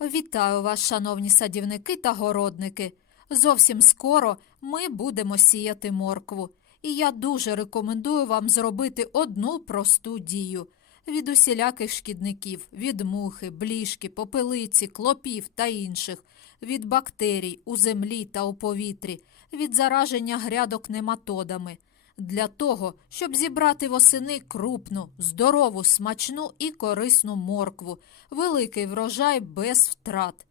Вітаю вас, шановні садівники та городники. Зовсім скоро ми будемо сіяти моркву, і я дуже рекомендую вам зробити одну просту дію. Від усіляких шкідників, від мухи, блішки, попелиці, клопів та інших, від бактерій у землі та у повітрі, від зараження грядок нематодами. Для того, щоб зібрати восени крупну, здорову, смачну і корисну моркву, великий врожай без втрат.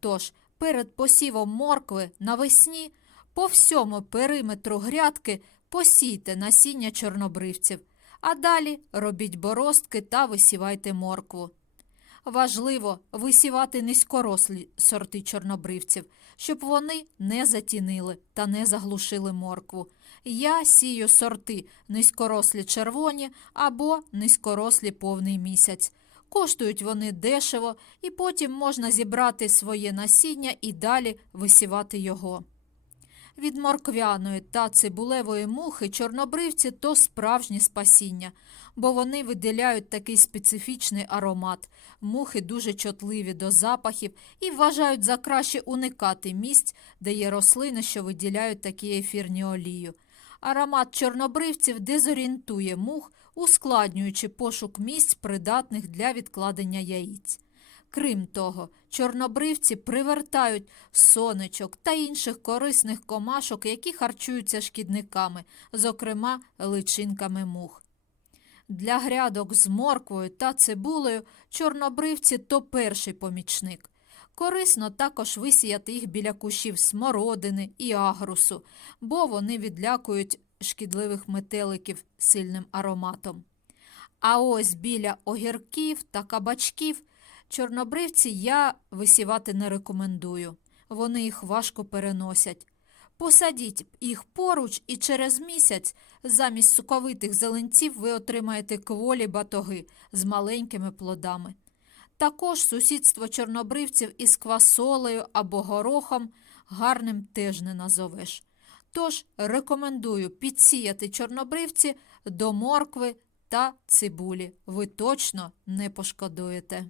Тож, перед посівом моркви навесні по всьому периметру грядки посійте насіння чорнобривців, а далі робіть боростки та висівайте моркву. Важливо висівати низькорослі сорти чорнобривців, щоб вони не затінили та не заглушили моркву. Я сію сорти низькорослі червоні або низькорослі повний місяць. Коштують вони дешево, і потім можна зібрати своє насіння і далі висівати його. Від морквяної та цибулевої мухи чорнобривці то справжнє спасіння, бо вони виділяють такий специфічний аромат. Мухи дуже чутливі до запахів і вважають за краще уникати місць, де є рослини, що виділяють такі ефірні олію. Аромат чорнобривців дезорієнтує мух, ускладнюючи пошук місць, придатних для відкладення яїць. Крім того, чорнобривці привертають сонечок та інших корисних комашок, які харчуються шкідниками, зокрема личинками мух. Для грядок з морквою та цибулею чорнобривці то перший помічник. Корисно також висіяти їх біля кущів смородини і агрусу, бо вони відлякують шкідливих метеликів сильним ароматом. А ось біля огірків та кабачків чорнобривці я висівати не рекомендую. Вони їх важко переносять. Посадіть їх поруч, і через місяць замість соковитих зеленців ви отримаєте кволі батоги з маленькими плодами. Також сусідство чорнобривців із квасолею або горохом гарним теж не назовеш. Тож рекомендую підсіяти чорнобривці до моркви та цибулі. Ви точно не пошкодуєте.